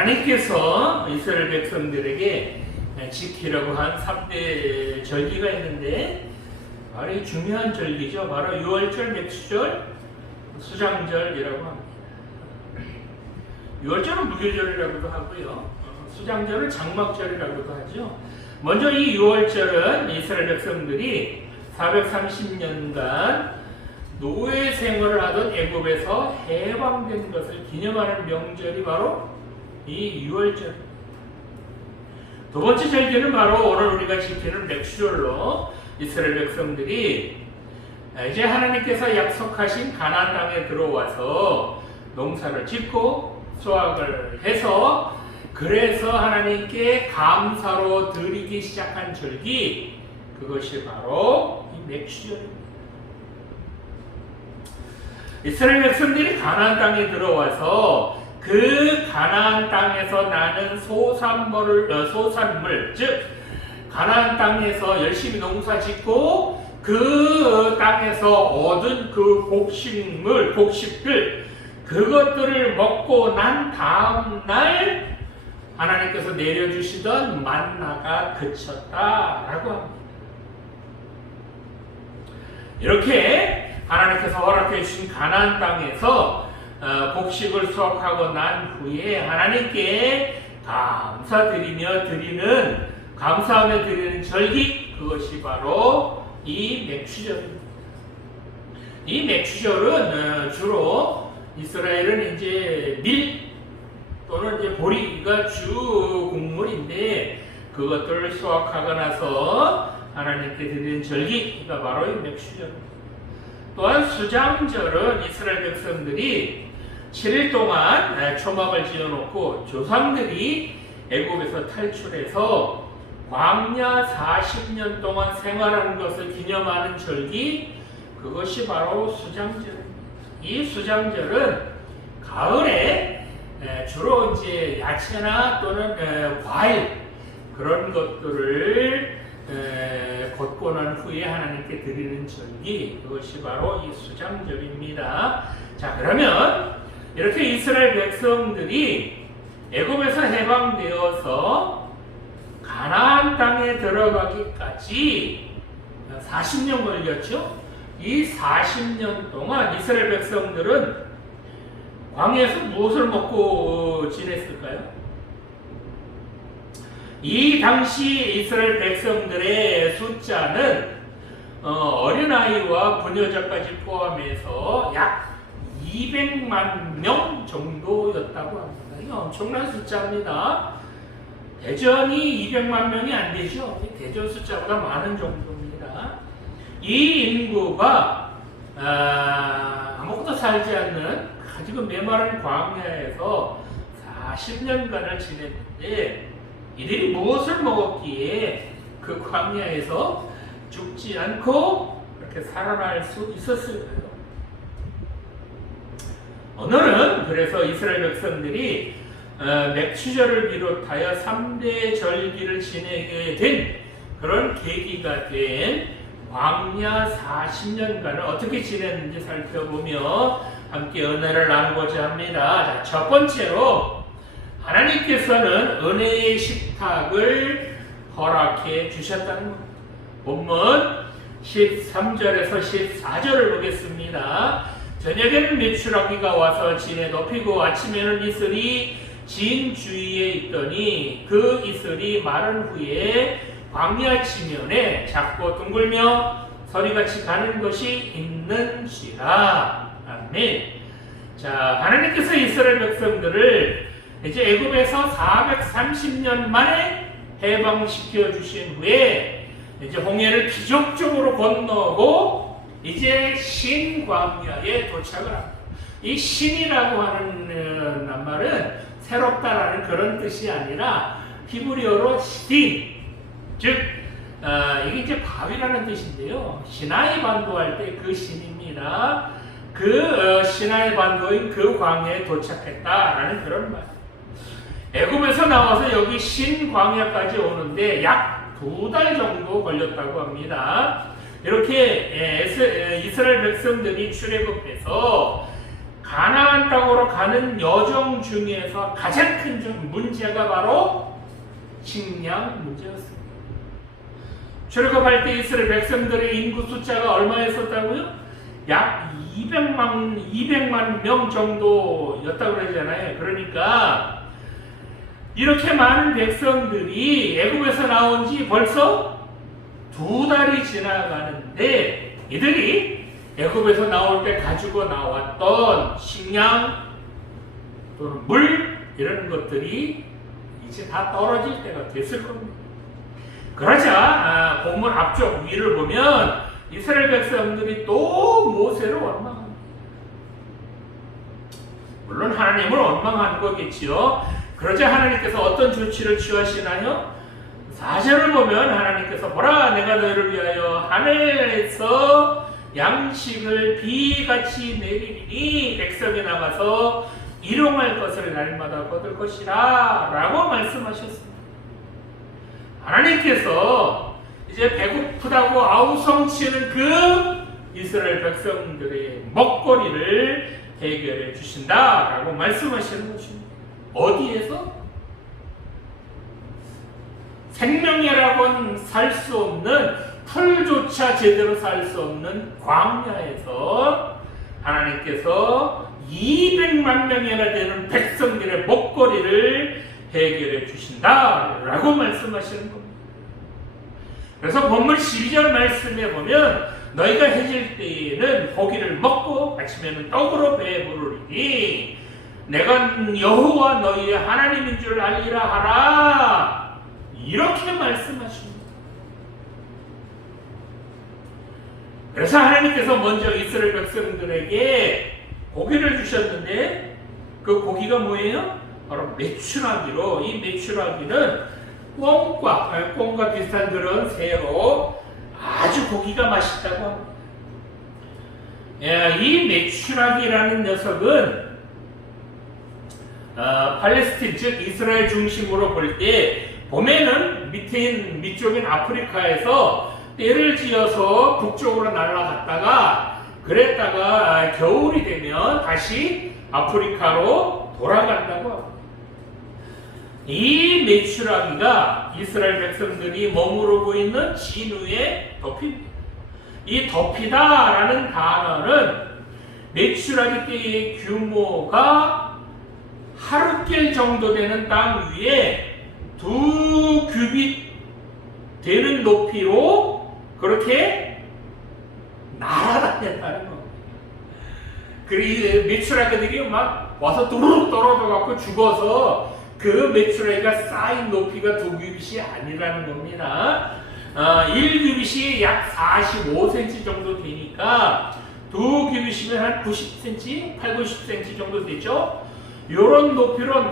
하나님께서 이스라엘 백성들에게 지키라고 한 3대 절기가 있는데 바로 중요한 절기죠. 바로 유월절, 맥수절, 수장절이라고 합니다. 유월절은 무교절이라고도 하고요. 수장절은 장막절이라고도 하죠. 먼저 이 유월절은 이스라엘 백성들이 430년간 노예 생활을 하던 애굽에서 해방된 것을 기념하는 명절이 바로 이 유월절. 두 번째 절기는 바로 오늘 우리가 지키는 맥수절로 이스라엘 백성들이 이제 하나님께서 약속하신 가나안 땅에 들어와서 농사를 짓고 수확을 해서 그래서 하나님께 감사로 드리기 시작한 절기, 그것이 바로 이 맥수절입니다. 이스라엘 백성들이 가나안 땅에 들어와서 그 가나안 땅에서 나는 소산물, 즉 가나안 땅에서 열심히 농사짓고 그 땅에서 얻은 그 복식들, 그것들을 먹고 난 다음 날 하나님께서 내려주시던 만나가 그쳤다라고 합니다. 이렇게 하나님께서 허락해 주신 가나안 땅에서 복식을 수확하고 난 후에 하나님께 감사하며 드리는 절기, 그것이 바로 이 맥수절입니다. 이 맥수절은 주로 이스라엘은 이제 밀 또는 이제 보리가 주 곡물인데 그것들을 수확하고 나서 하나님께 드리는 절기가 바로 이 맥수절입니다. 또한 수장절은 이스라엘 백성들이 7일 동안 초막을 지어놓고 조상들이 애굽에서 탈출해서 광야 40년 동안 생활하는 것을 기념하는 절기, 그것이 바로 수장절입니다. 이 수장절은 가을에 주로 이제 야채나 또는 과일 그런 것들을 걷고 난 후에 하나님께 드리는 절기, 그것이 바로 이 수장절입니다. 자, 그러면 이렇게 이스라엘 백성들이 애굽에서 해방되어서 가나안 땅에 들어가기까지 40년 걸렸죠. 이 40년 동안 이스라엘 백성들은 광야에서 무엇을 먹고 지냈을까요? 이 당시 이스라엘 백성들의 숫자는 어린아이와 부녀자까지 포함해서 약 200만 명 정도였다고 합니다. 이거 엄청난 숫자입니다. 대전이 200만 명이 안 되죠. 대전 숫자보다 많은 정도입니다. 이 인구가 아무것도 살지 않는 지금 메마른 광야에서 40년간을 지냈는데 이들이 무엇을 먹었기에 그 광야에서 죽지 않고 그렇게 살아날 수 있었을까요? 오늘은 그래서 이스라엘 백성들이 맥수절을 비롯하여 3대 절기를 지내게 된 그런 계기가 된 광야 40년간을 어떻게 지냈는지 살펴보며 함께 은혜를 나누고자 합니다. 자, 첫 번째로 하나님께서는 은혜의 식탁을 허락해 주셨다는 겁니다. 본문 13절에서 14절을 보겠습니다. 저녁에는 메추라기가 와서 진에 덮이고 아침에는 이슬이 진 주위에 있더니 그 이슬이 마른 후에 광야 지면에 작고 둥글며 서리같이 가는 것이 있는지라. 아멘. 자, 하나님께서 이스라엘 백성들을 이제 애굽에서 430년 만에 해방시켜 주신 후에 이제 홍해를 기적적으로 건너고 이제 신광야에 도착을 합니다. 이 신이라고 하는 말은 새롭다라는 그런 뜻이 아니라 히브리어로 신, 즉 이게 이제 바위라는 뜻인데요. 시나이 반도 할 때 그 신입니다. 그 시나이 반도인 그 광야에 도착했다라는 그런 말. 애굽에서 나와서 여기 신광야까지 오는데 약 2달 정도 걸렸다고 합니다. 이렇게 이스라엘 백성들이 출애굽해서 가나안 땅으로 가는 여정 중에서 가장 큰 문제가 바로 식량 문제였습니다. 출애굽할 때 이스라엘 백성들의 인구 숫자가 얼마였었다고요? 약 200만 명 정도였다고 그러잖아요. 그러니까 이렇게 많은 백성들이 애굽에서 나온 지 벌써 2달이 지나가는데 이들이 애굽에서 나올 때 가지고 나왔던 식량 또는 물 이런 것들이 이제 다 떨어질 때가 됐을 겁니다. 그러자 본문 앞쪽 위를 보면 이스라엘 백성들이 또 모세를 원망합니다. 물론 하나님을 원망하는 거겠지요. 그러자 하나님께서 어떤 조치를 취하시나요? 4절을 보면 하나님께서 보라 내가 너희를 위하여 하늘에서 양식을 비같이 내리니 백성이 나가서 일용할 것을 날마다 거둘 것이라 라고 말씀하셨습니다. 하나님께서 이제 배고프다고 아우성치는 그 이스라엘 백성들의 먹거리를 해결해 주신다 라고 말씀하시는 것입니다. 어디에서? 생명이라고는 살 수 없는 풀조차 제대로 살 수 없는 광야에서 하나님께서 200만 명이나 되는 백성들의 먹거리를 해결해 주신다 라고 말씀하시는 겁니다. 그래서 본문 12절 말씀에 보면 너희가 해질 때에는 고기를 먹고 아침에는 떡으로 배부르리니 내가 여호와 너희의 하나님인 줄 알리라 하라 이렇게 말씀하십니다. 그래서 하나님께서 먼저 이스라엘 백성들에게 고기를 주셨는데 그 고기가 뭐예요? 바로 메추라기로 이 메추라기는 꿩과 비슷한 그런 새로 아주 고기가 맛있다고 합니다. 이 메추라기라는 녀석은 팔레스틴 즉 이스라엘 중심으로 볼 때 봄에는 밑쪽인 아프리카에서 떼를 지어서 북쪽으로 날아갔다가 그랬다가 겨울이 되면 다시 아프리카로 돌아간다고 합니다. 이 메추라기가 이스라엘 백성들이 머무르고 있는 진우의 덮입니다. 이 덮이다라는 단어는 메추라기 떼의 규모가 하루길 정도 되는 땅 위에 2규빗 되는 높이로 그렇게 날아다녔다는 겁니다. 그리고 메추라기들이 막 와서 두루룩 떨어져 갖고 죽어서 그 메추라기가 쌓인 높이가 2규빗이 아니라는 겁니다. 1규빗이 약 45cm 정도 되니까 2규빗이면 한 90cm, 80-90cm 정도 되죠. 요런 높이로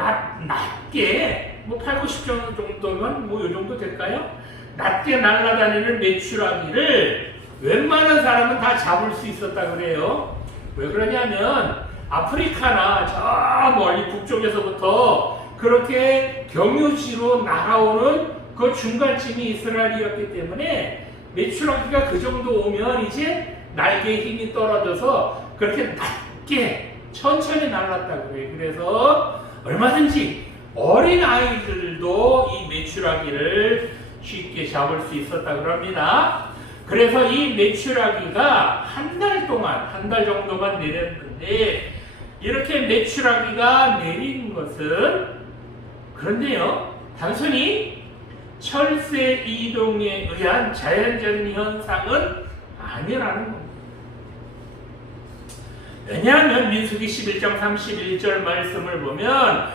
낮게 뭐 80 정도면 뭐 요 정도 될까요? 낮게 날아다니는 메추라기를 웬만한 사람은 다 잡을 수 있었다 그래요. 왜 그러냐면 아프리카나 저 멀리 북쪽에서부터 그렇게 경유지로 날아오는 그 중간쯤이 이스라엘이었기 때문에 메추라기가 그 정도 오면 이제 날개의 힘이 떨어져서 그렇게 낮게 천천히 날았다고 그래요. 그래서 얼마든지 어린 아이들도 이 메추라기를 쉽게 잡을 수 있었다고 합니다. 그래서 이 메추라기가 한 달 정도만 내렸는데 이렇게 메추라기가 내린 것은 그런데요 단순히 철새 이동에 의한 자연적인 현상은 아니라는 겁니다. 왜냐하면 민수기 11장 31절 말씀을 보면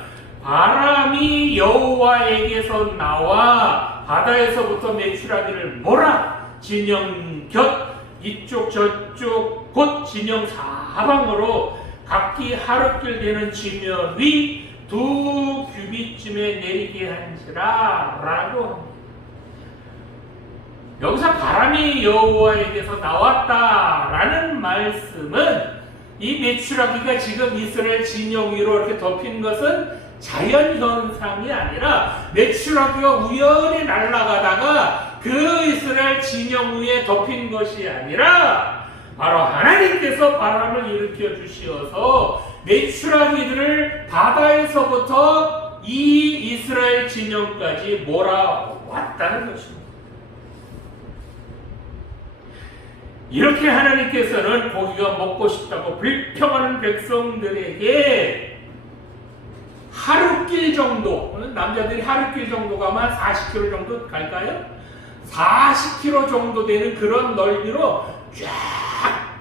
바람이 여호와에게서 나와 바다에서부터 메추라기를 몰아 진영 곁 이쪽 저쪽 곧 진영 사방으로 각기 하루길 되는 지면 위 2규빗쯤에 내리게 한지라 라고 합니다. 여기서 바람이 여호와에게서 나왔다라는 말씀은 이 메추라기가 지금 이스라엘 진영 위로 이렇게 덮인 것은 자연현상이 아니라 메추라기가 우연히 날아가다가 그 이스라엘 진영 위에 덮인 것이 아니라 바로 하나님께서 바람을 일으켜 주시어서 메추라기들을 바다에서부터 이 이스라엘 진영까지 몰아왔다는 것입니다. 이렇게 하나님께서는 고기가 먹고 싶다고 불평하는 백성들에게 하루길 정도, 남자들이 하루길 정도 가면 40km 정도 갈까요? 40km 정도 되는 그런 넓이로 쫙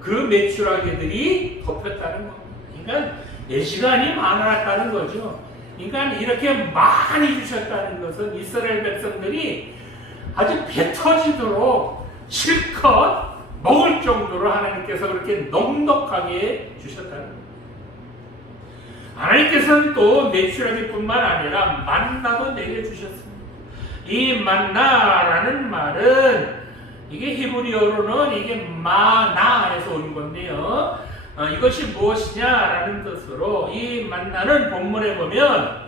그 메추라기들이 덮였다는 겁니다. 그러니까 내시간이 많았다는 거죠. 그러니까 이렇게 많이 주셨다는 것은 이스라엘 백성들이 아주 배 터지도록 실컷 먹을 정도로 하나님께서 그렇게 넉넉하게 주셨다는 겁니다. 하나님께서는 또 메추라기뿐만 아니라 만나도 내려주셨습니다. 이 만나라는 말은 이게 히브리어로는 이게 마나에서 온 건데요. 이것이 무엇이냐라는 뜻으로 이 만나는 본문에 보면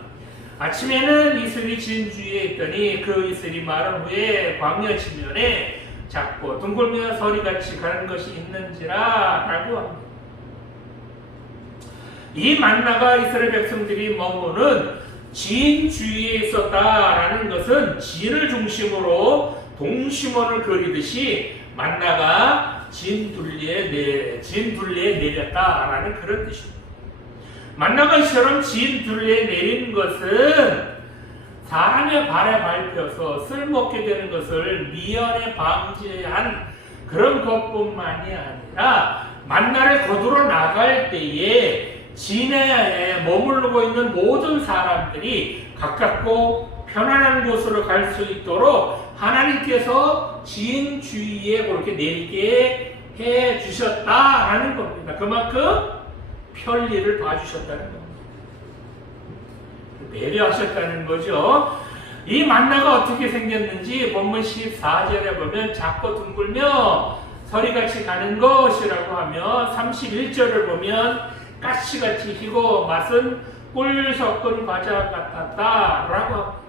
아침에는 이슬이 진주에 있더니 그 이슬이 마른 후에 광야 지면에 작고 둥글며 서리같이 가는 것이 있는지라 라고 합니다. 이 만나가 이스라엘 백성들이 머무는 진 주위에 있었다라는 것은 진을 중심으로 동심원을 그리듯이 만나가 진 둘레에 내렸다라는 그런 뜻입니다. 만나가 이처럼 진 둘레에 내린 것은 사람의 발에 밟혀서 쓸먹게 되는 것을 미연에 방지한 그런 것뿐만이 아니라 만나를 거두러 나갈 때에 진에 머무르고 있는 모든 사람들이 가깝고 편안한 곳으로 갈 수 있도록 하나님께서 진 주위에 그렇게 내리게 해 주셨다라는 겁니다. 그만큼 편리를 봐주셨다는 겁니다. 배려하셨다는 거죠. 이 만나가 어떻게 생겼는지 본문 14절에 보면 작고 둥글며 서리같이 가는 것이라고 하며 31절을 보면 가시같이 희고 맛은 꿀 섞은 과자 같았다라고 합니다.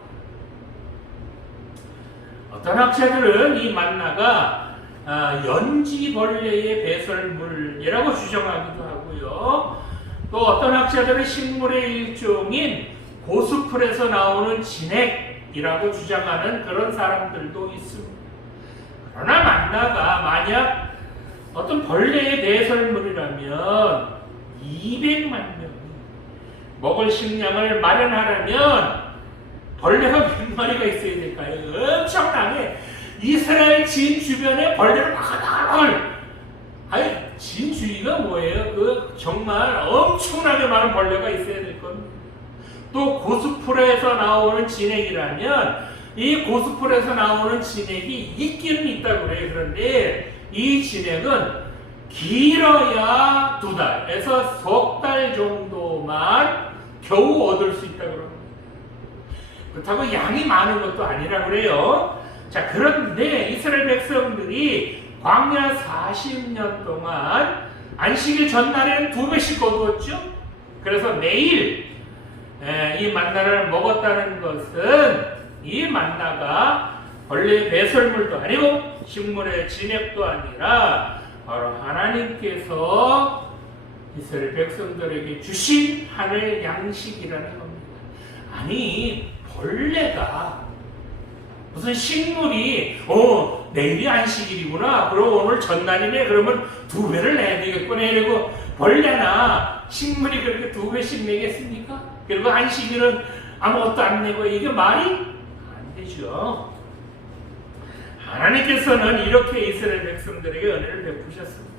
어떤 학자들은 이 만나가 연지벌레의 배설물이라고 주장하기도 하고요. 또 어떤 학자들은 식물의 일종인 고수풀에서 나오는 진액이라고 주장하는 그런 사람들도 있습니다. 그러나 만나가 만약 어떤 벌레의 배설물이라면 200만 명이 먹을 식량을 마련하려면 벌레가 몇 마리가 있어야 될까요? 엄청나게 이스라엘 진 주변에 벌레를 막아나갈 아니 진 주위가 뭐예요? 그 정말 엄청나게 많은 벌레가 있어야 될 겁니다. 또 고수풀에서 나오는 진액이라면 이 고수풀에서 나오는 진액이 있기는 있다고 그래요. 그런데 이 진액은 길어야 2달에서 3달 정도만 겨우 얻을 수 있다고 합니다. 그렇다고 양이 많은 것도 아니라 그래요. 자, 그런데 이스라엘 백성들이 광야 40년 동안 안식일 전날에는 2배씩 거두었죠. 그래서 매일 이 만나를 먹었다는 것은 이 만나가 벌레의 배설물도 아니고 식물의 진액도 아니라 바로 하나님께서 이스라엘 백성들에게 주신 하늘 양식이라는 겁니다. 아니 벌레가 무슨 식물이 내일이 안식일이구나 그럼 오늘 전날이네 그러면 2배를 내야 되겠구나 이러고 벌레나 식물이 그렇게 2배씩 내겠습니까? 그리고 안식일은 아무것도 안 내고 이게 말이 안 되죠. 하나님께서는 이렇게 이스라엘 백성들에게 은혜를 베푸셨습니다.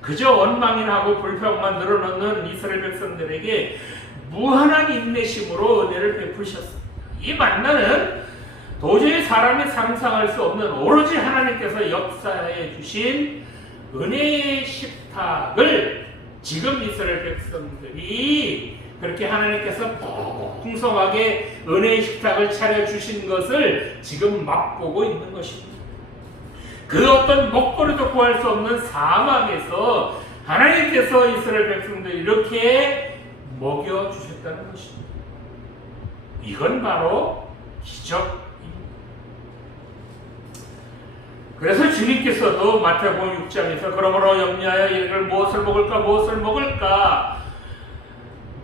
그저 원망이나 하고 불평만 늘어놓는 이스라엘 백성들에게 무한한 인내심으로 은혜를 베푸셨습니다. 이 만나는 도저히 사람이 상상할 수 없는 오로지 하나님께서 역사해 주신 은혜의 식탁을 지금 이스라엘 백성들이 그렇게 하나님께서 풍성하게 은혜의 식탁을 차려주신 것을 지금 맛보고 있는 것입니다. 그 어떤 먹거리도 구할 수 없는 사막에서 하나님께서 이스라엘 백성들을 이렇게 먹여주셨다는 것입니다. 이건 바로 기적입니다. 그래서 주님께서도 마태복음 6장에서 그러므로 염려하여 이를 무엇을 먹을까 무엇을 먹을까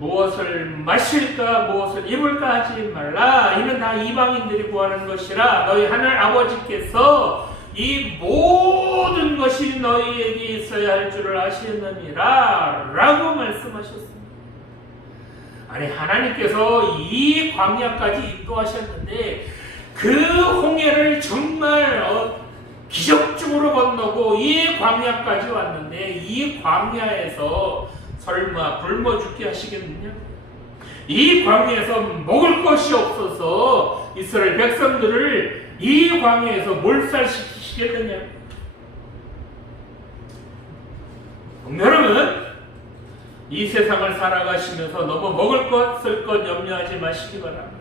무엇을 마실까 무엇을 입을까 하지 말라. 이는 다 이방인들이 구하는 것이라. 너희 하늘 아버지께서 이 모든 것이 너희에게 있어야 할 줄을 아시느니라 라고 말씀하셨습니다. 아니, 하나님께서 이 광야까지 인도하셨는데 그 홍해를 정말 기적적으로 건너고 이 광야까지 왔는데 이 광야에서 설마 굶어 죽게 하시겠느냐? 이 광야에서 먹을 것이 없어서 이스라엘 백성들을 이 광야에서 몰살시키시겠느냐? 여러분, 이 세상을 살아가시면서 너무 먹을 것, 쓸 것 염려하지 마시기 바랍니다.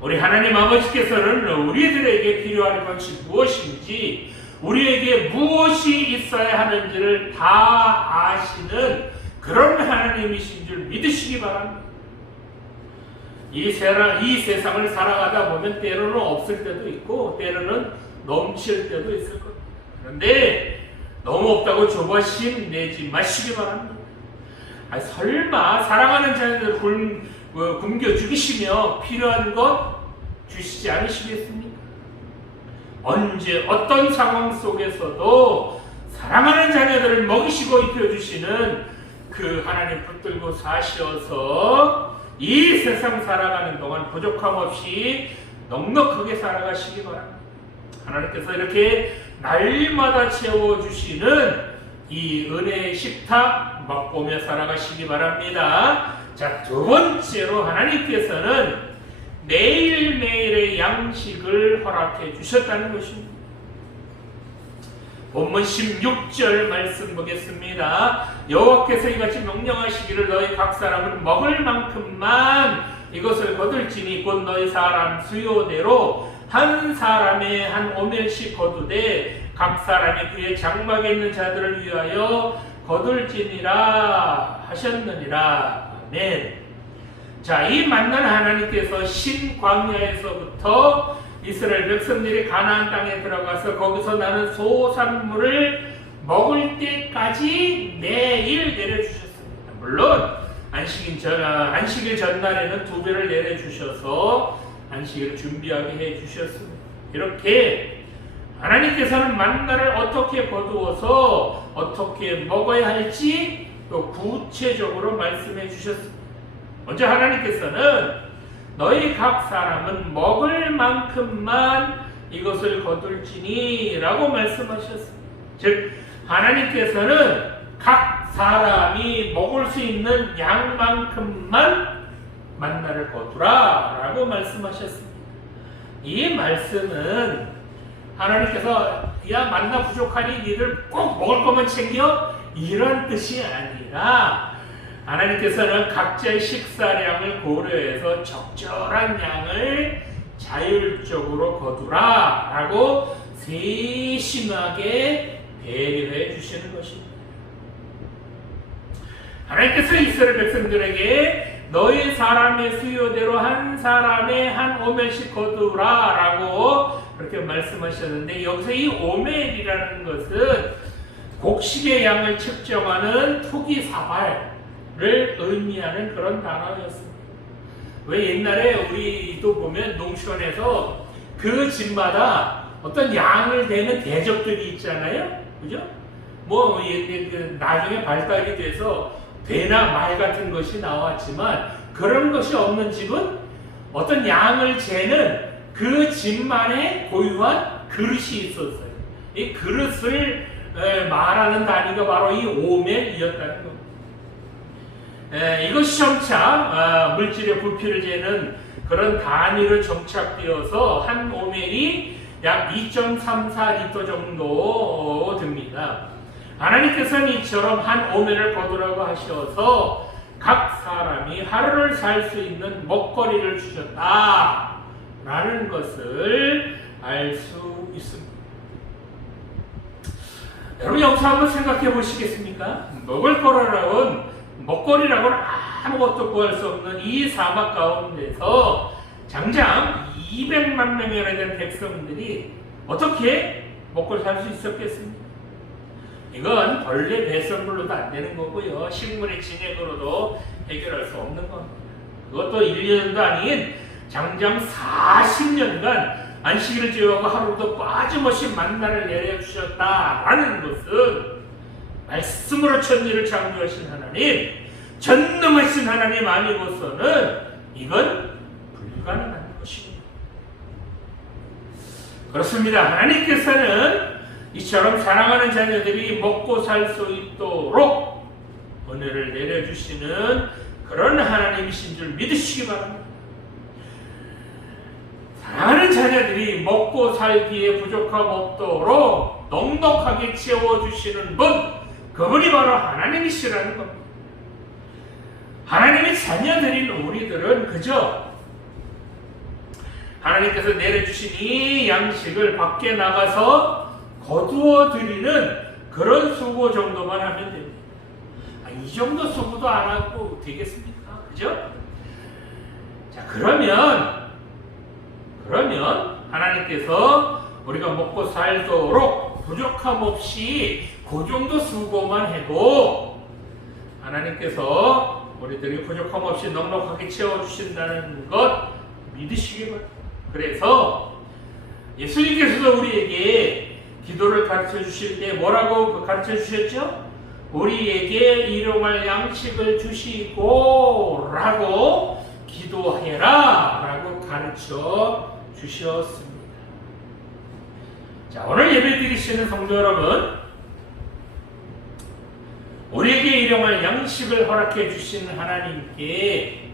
우리 하나님 아버지께서는 우리들에게 필요한 것이 무엇인지, 우리에게 무엇이 있어야 하는지를 다 아시는 그런 하나님이신 줄 믿으시기 바랍니다. 이 세상을 살아가다 보면 때로는 없을 때도 있고 때로는 넘칠 때도 있을 겁니다. 그런데 너무 없다고 조바심 내지 마시기 바랍니다. 설마 사랑하는 자녀들 굶겨 죽이시며 필요한 것 주시지 않으시겠습니까? 언제 어떤 상황 속에서도 사랑하는 자녀들을 먹이시고 입혀주시는 그 하나님 붙들고 사셔서 이 세상 살아가는 동안 부족함 없이 넉넉하게 살아가시기 바랍니다. 하나님께서 이렇게 날마다 채워주시는 이 은혜의 식탁 맛보며 살아가시기 바랍니다. 자, 두 번째로 하나님께서는 매일매일의 양식을 허락해 주셨다는 것입니다. 본문 16절 말씀 보겠습니다. 여호와께서 이같이 명령하시기를 너희 각 사람은 먹을 만큼만 이것을 거둘지니 곧 너희 사람 수요대로 한 사람에 한 오멜씩 거두되 각 사람이 그의 장막에 있는 자들을 위하여 거둘지니라 하셨느니라. 아멘. 자, 이 만난 하나님께서 신광야에서부터 이스라엘 백성들이 가나안 땅에 들어가서 거기서 나는 소산물을 먹을 때까지 매일 내려주셨습니다. 물론 안식일 전날에는 2배를 내려주셔서 안식일을 준비하게 해주셨습니다. 이렇게 하나님께서는 만나를 어떻게 거두어서 어떻게 먹어야 할지 또 구체적으로 말씀해 주셨습니다. 먼저 하나님께서는 너희 각 사람은 먹을 만큼만 이것을 거둘지니 라고 말씀하셨습니다. 즉 하나님께서는 각 사람이 먹을 수 있는 양만큼만 만나를 거두라 라고 말씀하셨습니다. 이 말씀은 하나님께서 야 만나 부족하니 니들 꼭 먹을 것만 챙겨 이런 뜻이 아니라 하나님께서는 각자의 식사량을 고려해서 적절한 양을 자율적으로 거두라 라고 세심하게 배려해 주시는 것입니다. 하나님께서 이스라엘 백성들에게 너희 사람의 수요대로 한 사람에 한 오멜씩 거두라 라고 그렇게 말씀하셨는데 여기서 이 오멜이라는 것은 곡식의 양을 측정하는 투기사발을 의미하는 그런 단어였습니다. 왜 옛날에 우리도 보면 농촌에서 그 집마다 어떤 양을 대는 대접들이 있잖아요. 그죠? 뭐 나중에 발달이 돼서 배나 말 같은 것이 나왔지만 그런 것이 없는 집은 어떤 양을 재는 그 집만의 고유한 그릇이 있었어요. 이 그릇을 말하는 단위가 바로 이 오멜이었다는 겁니다. 이것이 점차 물질의 부피를 재는 그런 단위로 정착되어서 한 오멜이 약 2.34리터 정도 됩니다. 하나님께서는 이처럼 한 오멜을 거두라고 하셔서 각 사람이 하루를 살 수 있는 먹거리를 주셨다라는 것을 알 수 있습니다. 여러분 여기서 한번 생각해 보시겠습니까? 먹거리라고는 아무것도 구할 수 없는 이 사막 가운데서 장장 200만 명이나 되는 백성들이 어떻게 먹고 살 수 있었겠습니까? 이건 벌레 배설물로도 안 되는 거고요. 식물의 진액으로도 해결할 수 없는 겁니다. 그것도 1년도 아닌 장장 40년간 안식일을 제어하고 하루도 빠짐없이 만나를 내려주셨다라는 것은 말씀으로 천지를 창조하신 하나님, 전능하신 하나님 아니고서는 이건 불가능한 것입니다. 그렇습니다. 하나님께서는 이처럼 사랑하는 자녀들이 먹고 살 수 있도록 은혜를 내려주시는 그런 하나님이신 줄 믿으시기 바랍니다. 사랑하는 자녀들이 먹고 살기에 부족함 없도록 넉넉하게 채워주시는 분, 그분이 바로 하나님이시라는 겁니다. 하나님의 자녀들인 우리들은 그저 하나님께서 내려주신 이 양식을 밖에 나가서 거두어 드리는 그런 수고 정도만 하면 됩니다. 이 정도 수고도 안 하고 되겠습니까? 그죠? 자, 그러면 하나님께서 우리가 먹고 살도록 부족함 없이 그 정도 수고만 해도 하나님께서 우리들이 부족함 없이 넉넉하게 채워주신다는 것 믿으시기 바랍니다. 그래서 예수님께서도 우리에게 기도를 가르쳐 주실 때 뭐라고 가르쳐 주셨죠? 우리에게 일용할 양식을 주시고 라고 기도해라 라고 가르쳐 주셨습니다. 자, 오늘 예배 드리시는 성도 여러분, 우리에게 일용할 양식을 허락해 주신 하나님께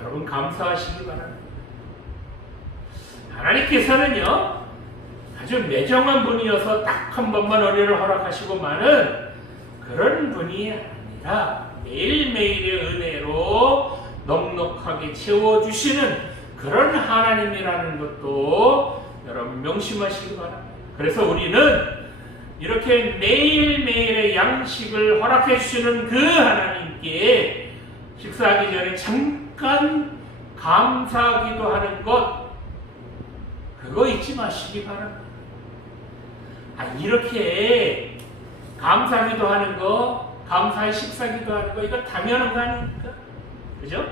여러분 감사하시기 바랍니다. 하나님께서는요 아주 매정한 분이어서 딱 한 번만 은혜를 허락하시고만은 그런 분이 아니라 매일매일의 은혜로 넉넉하게 채워주시는 그런 하나님이라는 것도 여러분 명심하시기 바랍니다. 그래서 우리는 이렇게 매일매일의 양식을 허락해 주시는 그 하나님께 식사하기 전에 잠깐 감사하기도 하는 것, 그거 잊지 마시기 바랍니다. 이렇게 감사하기도 하는 거, 감사의 식사기도 하는 거, 이거 당연한 거 아닙니까? 그죠?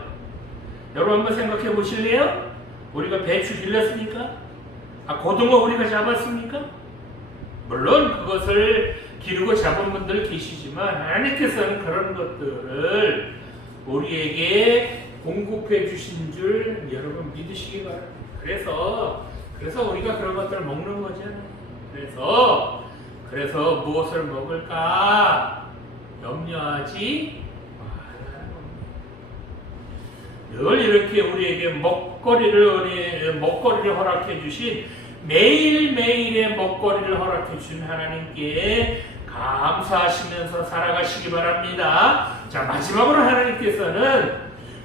여러분 한번 생각해 보실래요? 우리가 배추 길렀습니까? 고등어 우리가 잡았습니까? 물론 그것을 기르고 잡은 분들 계시지만 하나님께서는 그런 것들을 우리에게 공급해 주신 줄 여러분 믿으시기 바랍니다. 그래서 우리가 그런 것들을 먹는 거잖아요. 그래서 무엇을 먹을까 염려하지 말라는 겁니다. 늘 이렇게 우리에게 먹거리를 허락해 주신, 매일매일의 먹거리를 허락해 주신 하나님께 감사하시면서 살아가시기 바랍니다. 자, 마지막으로 하나님께서는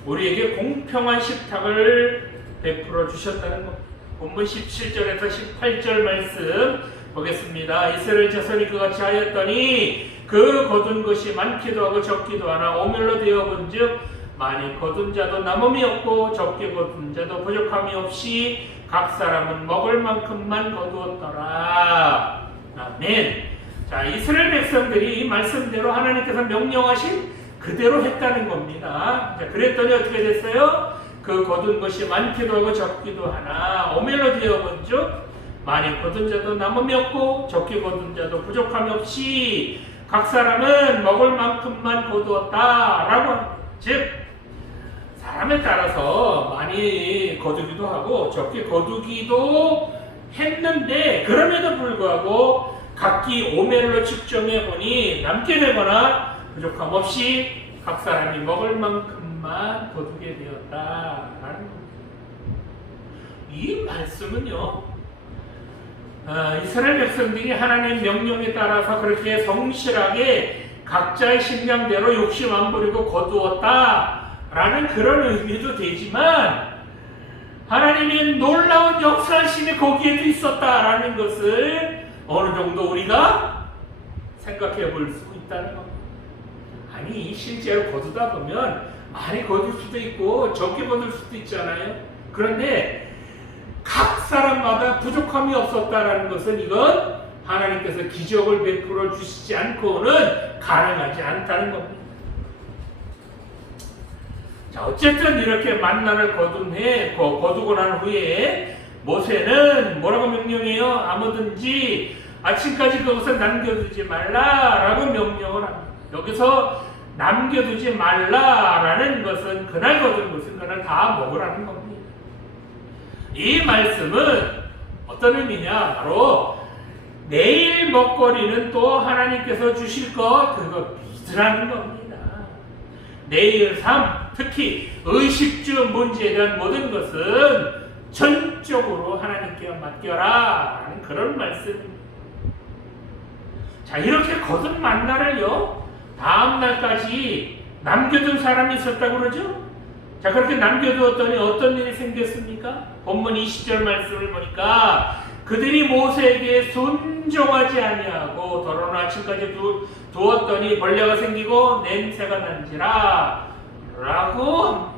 우리에게 공평한 식탁을 베풀어 주셨다는 것. 본문 17절에서 18절 말씀 보겠습니다. 이스라엘 자손이 그같이 하였더니 그 거둔 것이 많기도 하고 적기도 하나 오멸로 되어 본즉 많이 거둔 자도 남음이 없고 적게 거둔 자도 부족함이 없이 각 사람은 먹을 만큼만 거두었더라. 아멘. 자, 이스라엘 백성들이 이 말씀대로 하나님께서 명령하신 그대로 했다는 겁니다. 자, 그랬더니 어떻게 됐어요? 그 거둔 것이 많기도 하고 적기도 하나 오멸로 되어 본즉 많이 거둔 자도 남음이 없고 적게 거둔 자도 부족함이 없이 각 사람은 먹을 만큼만 거두었다라고. 즉 사람에 따라서 많이 거두기도 하고 적게 거두기도 했는데 그럼에도 불구하고 각기 오멜로 측정해 보니 남게 되거나 부족함 없이 각 사람이 먹을 만큼만 거두게 되었다라는 겁니다. 이 말씀은요, 이스라엘 백성들이 하나님의 명령에 따라서 그렇게 성실하게 각자의 심량대로 욕심 안 부리고 거두었다라는 그런 의미도 되지만 하나님의 놀라운 역사심이 거기에도 있었다라는 것을 어느 정도 우리가 생각해 볼 수 있다는 겁니다. 아니 실제로 거두다 보면 많이 거둘 수도 있고 적게 거둘 수도 있잖아요. 그런데 각 사람마다 부족함이 없었다라는 것은 이건 하나님께서 기적을 베풀어 주시지 않고는 가능하지 않다는 겁니다. 자, 어쨌든 이렇게 만나를 거두고 난 후에 모세는 뭐라고 명령해요? 아무든지 아침까지 그것을 남겨두지 말라라고 명령을 합니다. 여기서 남겨두지 말라라는 것은 그날 거둔 것은 그날 다 먹으라는 겁니다. 이 말씀은 어떤 의미냐? 바로 내일 먹거리는 또 하나님께서 주실 것 그거 믿으라는 겁니다. 내일 삶, 특히 의식주 문제에 대한 모든 것은 전적으로 하나님께 맡겨라 라는 그런 말씀입니다. 자, 이렇게 거둔 만나를요 다음 날까지 남겨둔 사람이 있었다고 그러죠. 자, 그렇게 남겨두었더니 어떤 일이 생겼습니까? 본문 20절 말씀을 보니까 그들이 모세에게 순종하지 아니하고 더러운 아침까지 두었더니 벌레가 생기고 냄새가 난지라 라고,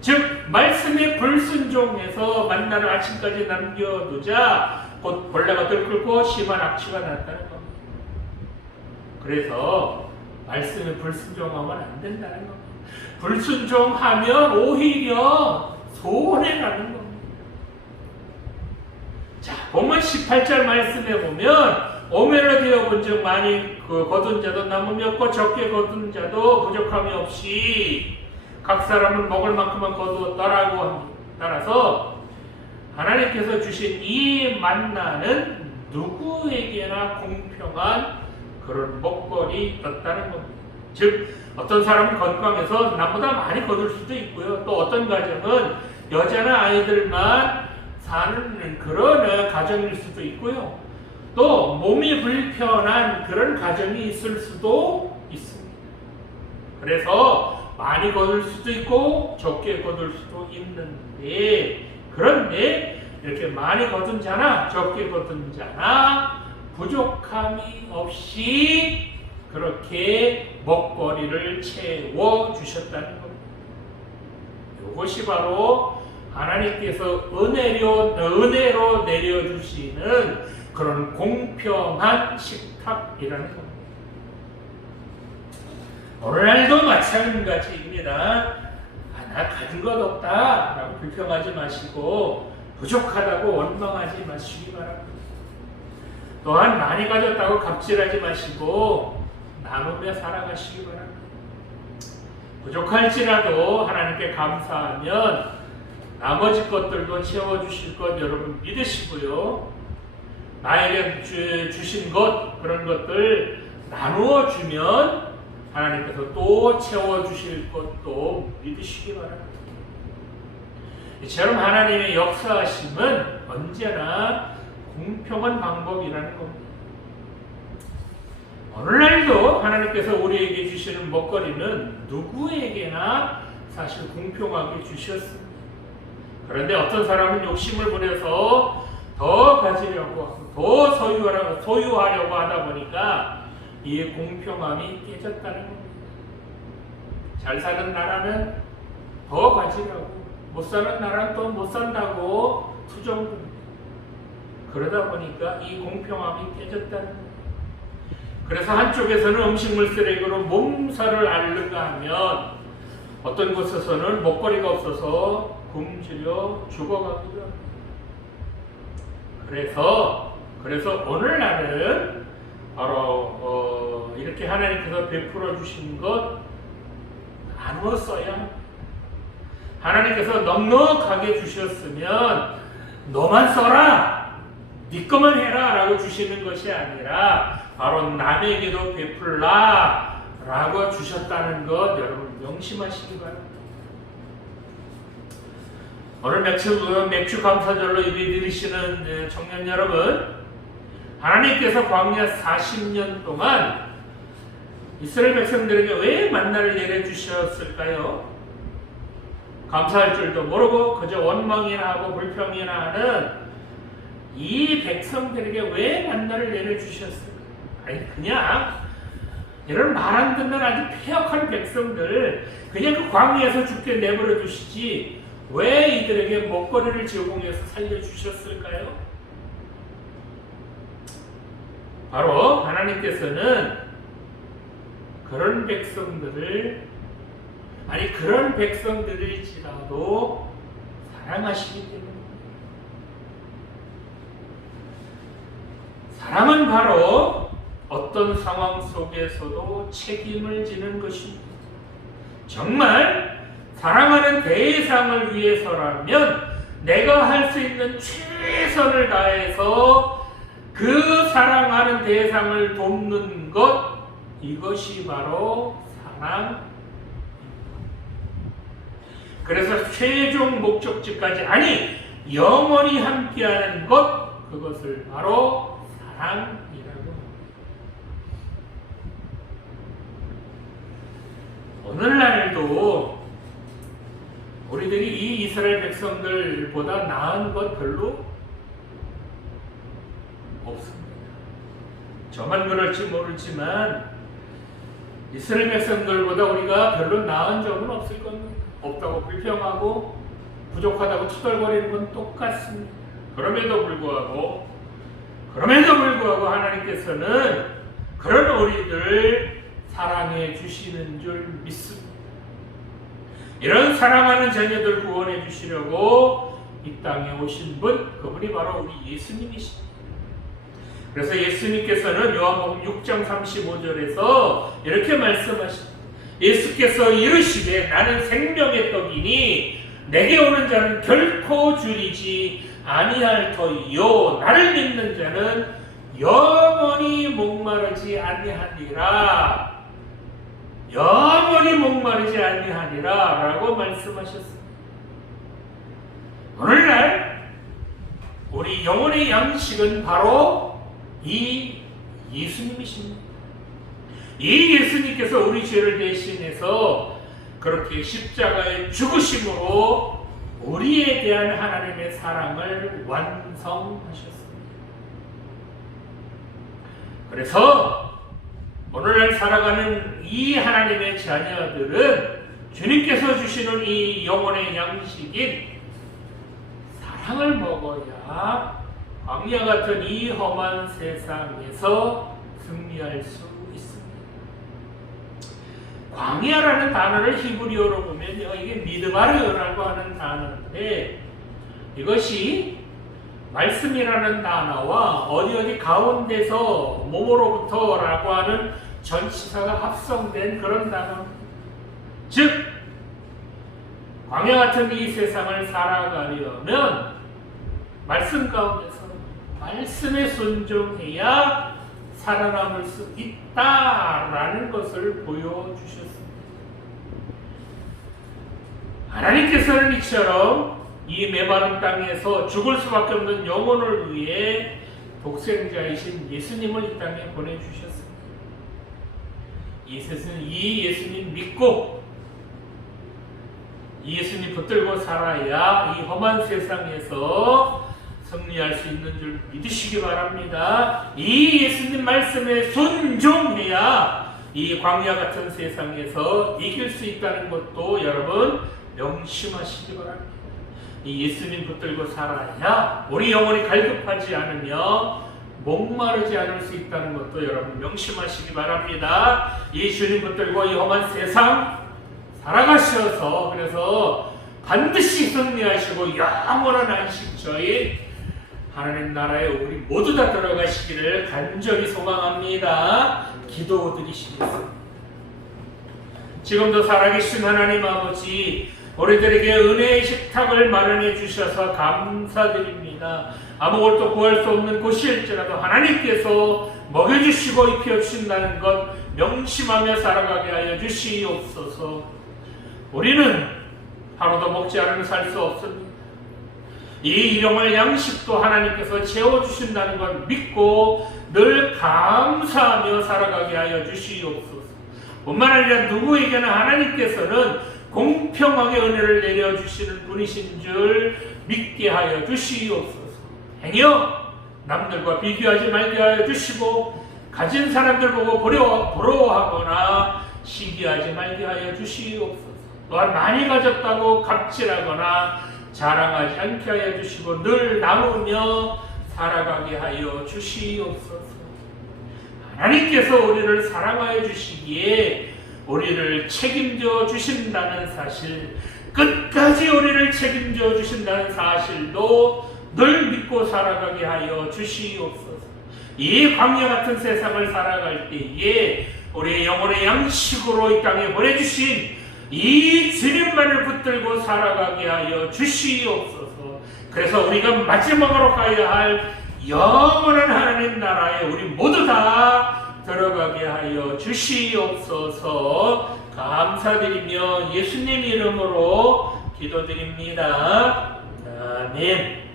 즉 말씀에 불순종해서 만나를 아침까지 남겨두자 곧 벌레가 들끓고 심한 악취가 났다는 겁니다. 그래서 말씀에 불순종하면 안 된다는 겁니다. 불순종하면 오히려 손해라는 겁니다. 자, 본문 18절 말씀에 보면 오매를 되어 본즉 많이 거둔 자도 남은 없고 적게 거둔 자도 부족함이 없이 각 사람은 먹을 만큼만 거두었다라고 합니다. 따라서 하나님께서 주신 이 만나는 누구에게나 공평한 그런 먹거리였다는 겁니다. 즉 어떤 사람은 건강해서 남보다 많이 거둘 수도 있고요. 또 어떤 가정은 여자나 아이들만 사는 그런 가정일 수도 있고요. 또 몸이 불편한 그런 가정이 있을 수도 있습니다. 그래서 많이 거둘 수도 있고 적게 거둘 수도 있는데, 그런데 이렇게 많이 거둔 자나 적게 거둔 자나 부족함이 없이 그렇게 먹거리를 채워주셨다는 겁니다. 이것이 바로 하나님께서 은혜로 내려주시는 그런 공평한 식탁이라는 겁니다. 오늘날도 마찬가지입니다. 나 가진 것 없다 라고 불평하지 마시고 부족하다고 원망하지 마시기 바랍니다. 또한 많이 가졌다고 갑질하지 마시고 나누며 살아가시기 바랍니다. 부족할지라도 하나님께 감사하면 나머지 것들도 채워주실 것 여러분 믿으시고요. 나에게 주신 것, 그런 것들 나누어 주면 하나님께서 또 채워주실 것도 믿으시기 바랍니다. 이처럼 하나님의 역사하심은 언제나 공평한 방법이라는 겁니다. 오늘날도 하나님께서 우리에게 주시는 먹거리는 누구에게나 사실 공평하게 주셨습니다. 그런데 어떤 사람은 욕심을 부려서 더 가지려고 하고 더 소유하려고 하다 보니까 이 공평함이 깨졌다는 겁니다. 잘 사는 나라는 더 가지려고, 못 사는 나라는 또 못 산다고 투정부립니다. 그러다 보니까 이 공평함이 깨졌다는 겁니다. 그래서 한쪽에서는 음식물 쓰레기로 몸살을 앓는가 하면 어떤 곳에서는 먹거리가 없어서 굶주려 죽어가기도 합니다. 그래서 오늘날은 바로 이렇게 하나님께서 베풀어 주신 것 나누어 써야 합니다. 하나님께서 넉넉하게 주셨으면 너만 써라, 네 것만 해라 라고 주시는 것이 아니라 바로 남에게도 베풀라 라고 주셨다는 것 여러분 명심하시기 바랍니다. 오늘 맥주 감사절로 예배드리시는 청년 여러분, 하나님께서 광야 40년 동안 이스라엘 백성들에게 왜 만나를 내려주셨을까요? 감사할 줄도 모르고 그저 원망이나 하고 불평이나 하는 이 백성들에게 왜 만나를 내려주셨을까요? 아니, 그냥 이런 말 안 듣는 아주 폐역한 백성들 그냥 그 광야에서 죽게 내버려 두시지 왜 이들에게 먹거리를 제공해서 살려주셨을까요? 바로 하나님께서는 그런 백성들일지라도 사랑하시기 때문에, 사랑은 바로 어떤 상황 속에서도 책임을 지는 것입니다. 정말 사랑하는 대상을 위해서라면 내가 할 수 있는 최선을 다해서 그 사랑하는 대상을 돕는 것, 이것이 바로 사랑입니다. 그래서 최종 목적지까지, 아니 영원히 함께하는 것, 그것을 바로 사랑이라고 합니다. 오늘날도 우리들이 이 이스라엘 백성들보다 나은 것 별로 없습니다. 저만 그럴지 모르지만 이스라엘 백성들보다 우리가 별로 나은 점은 없을 겁니다. 없다고 불평하고 부족하다고 투덜거리는 건 똑같습니다. 그럼에도 불구하고 하나님께서는 그런 우리들을 사랑해 주시는 줄 믿습니다. 이런 사랑하는 자녀들 구원해 주시려고 이 땅에 오신 분, 그분이 바로 우리 예수님이십니다. 그래서 예수님께서는 요한복음 6장 35절에서 이렇게 말씀하십니다. 예수께서 이르시되 나는 생명의 떡이니 내게 오는 자는 결코 줄이지 아니할 터이요 나를 믿는 자는 영원히 목마르지 아니하리라. 영원히 목마르지 아니하리라 라고 말씀하셨습니다. 오늘날 우리 영혼의 양식은 바로 이 예수님이십니다. 이 예수님께서 우리 죄를 대신해서 그렇게 십자가의 죽으심으로 우리에 대한 하나님의 사랑을 완성하셨습니다. 그래서 오늘날 살아가는 이 하나님의 자녀들은 주님께서 주시는 이 영혼의 양식인 사랑을 먹어야 광야 같은 이 험한 세상에서 승리할 수 있습니다. 광야라는 단어를 히브리어로 보면요, 이게 미드바르라고 하는 단어인데, 이것이 말씀이라는 단어와 어디 가운데서 몸으로부터 라고 하는 전치사가 합성된 그런 단어입니다. 즉 광야 같은 이 세상을 살아가려면 말씀 가운데서 말씀에 순종해야 살아남을 수 있다라는 것을 보여주셨습니다. 하나님께서는 이처럼 이 메마른 땅에서 죽을 수밖에 없는 영혼을 위해 독생자이신 예수님을 이 땅에 보내주셨습니다. 이 예수님 믿고 이 예수님 붙들고 살아야 이 험한 세상에서 승리할 수 있는 줄 믿으시기 바랍니다. 이 예수님 말씀에 순종해야 이 광야 같은 세상에서 이길 수 있다는 것도 여러분 명심하시기 바랍니다. 이 예수님 붙들고 살아야 우리 영혼이 갈급하지 않으며 목마르지 않을 수 있다는 것도 여러분 명심하시기 바랍니다. 이 주님 붙들고 이 험한 세상 살아가셔서 그래서 반드시 승리하시고 영원한 안식처인 하나님 나라에 우리 모두 다 들어가시기를 간절히 소망합니다. 기도드리시겠습니다. 지금도 살아계신 하나님 아버지, 우리들에게 은혜의 식탁을 마련해 주셔서 감사드립니다. 아무것도 구할 수 없는 곳일지라도 하나님께서 먹여주시고 입혀주신다는 것 명심하며 살아가게 하여 주시옵소서. 우리는 하루도 먹지 않으면 살 수 없습니다. 이 일용할 양식도 하나님께서 채워주신다는 것 믿고 늘 감사하며 살아가게 하여 주시옵소서. 뿐만 아니라 누구에게나 하나님께서는 공평하게 은혜를 내려주시는 분이신 줄 믿게 하여 주시옵소서. 행여 남들과 비교하지 말게 하여 주시고 가진 사람들 보고 부러워하거나 시기하지 말게 하여 주시옵소서. 또한 많이 가졌다고 갑질하거나 자랑하지 않게 하여 주시고 늘 나누며 살아가게 하여 주시옵소서. 하나님께서 우리를 사랑하여 주시기에 우리를 책임져 주신다는 사실, 끝까지 우리를 책임져 주신다는 사실도 늘 믿고 살아가게 하여 주시옵소서. 이 광야 같은 세상을 살아갈 때에 우리의 영혼의 양식으로 이 땅에 보내주신 이 주님만을 붙들고 살아가게 하여 주시옵소서. 그래서 우리가 마지막으로 가야 할 영원한 하나님 나라에 우리 모두 다 들어가게 하여 주시옵소서. 감사드리며 예수님 이름으로 기도드립니다. 아멘.